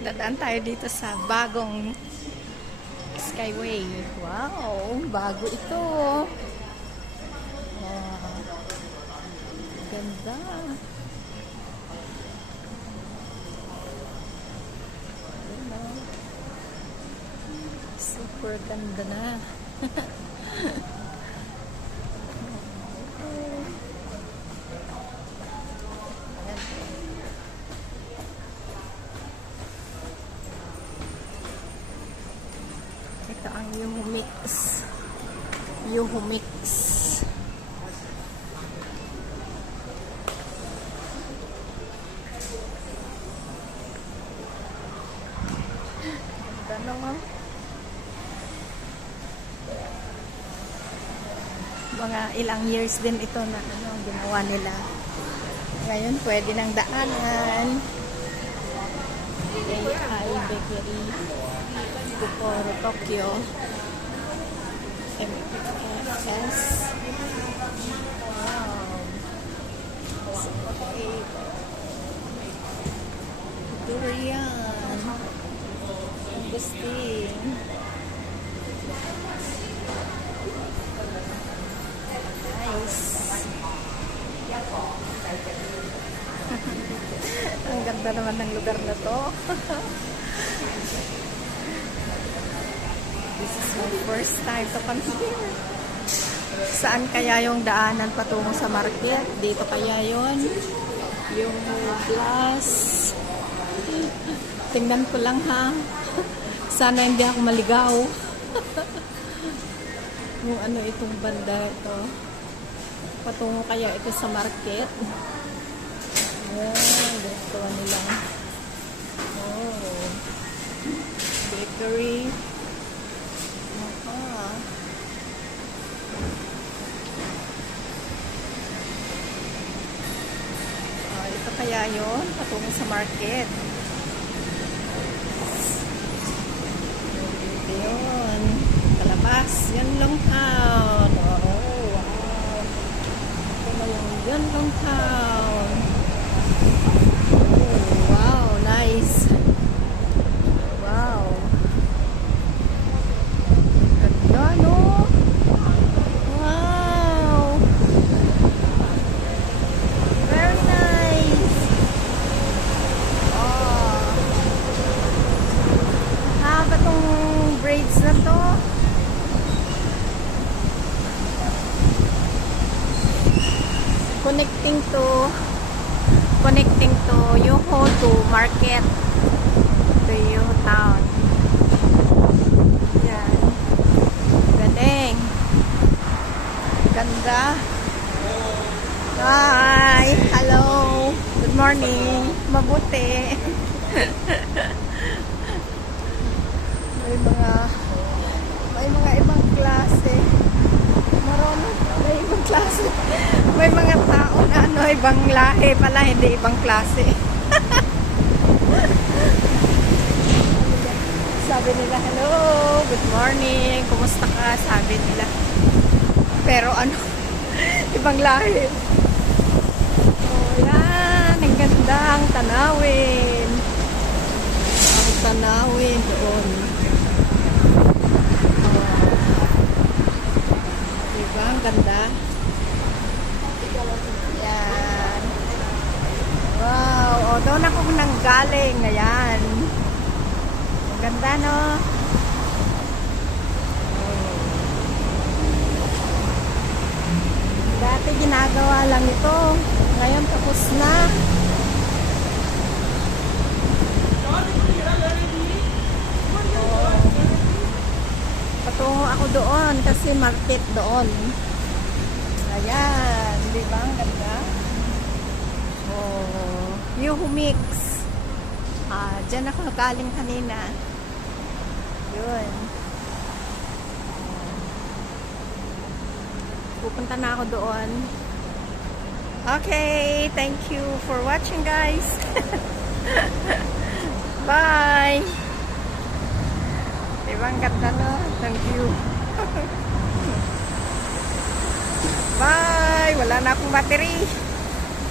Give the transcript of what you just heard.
Dadaan tayo dito sa bagong Skyway. Wow, bago ito. Wow, ganda. Super ganda na. Ito ang Yuhumix. Yuhumix. Ganda naman. Mga ilang years din ito na ginawa nila. Ngayon pwede nang daanan. AI Bakery, Kokoro, Tokyo, MFS. Wow. Durian. Agustin. Nice. Ang ganda naman ng lugar na to. This is my first time to come here. Saan kaya yung daanan patungo sa market? Dito kaya yon? Yung glass. Tingnan ko lang ha. Sana hindi ako maligaw. Yung ano itong banda ito. Patungo kaya ito sa market. Wow, gusto nila. Oh. Bakery. Ito kaya yun, patungo sa market. Yun. Kalabas. Yan long town. Oh, wow. Ito na yung yan long town. Oh, wow. Nice. Wow. Ganda, no? Wow. Very nice. Oh. Haba tong braids na to. Connecting to Yuho to market to Yuho town. Yan. Galing. Ganda. Hi. Hello. Good morning. Mabuti. May mga ibang klase. Marami. May ibang klase. May mga tao na ibang lahi pala, hindi ibang klase. Sabi nila, hello, good morning, kumusta ka? Sabi nila. Pero ibang lahi. Oh, yan, ang ganda, ang tanawin. Ang tanawin doon. Diba, ang ganda. Yan. Wow. O, doon ako nanggaling. Ayan. Ang ganda, no? Dati ginagawa lang ito. Ngayon tapos na. Patungo ako doon kasi market doon. Ayan, di ba? Ang ganda. Oh, Yuhumix. Diyan ako galing kanina. Yun. Pupunta na ako doon. Okay, thank you for watching, guys. Bye. Di ba? Ang ganda na. Thank you. Bye! Wala na akong battery.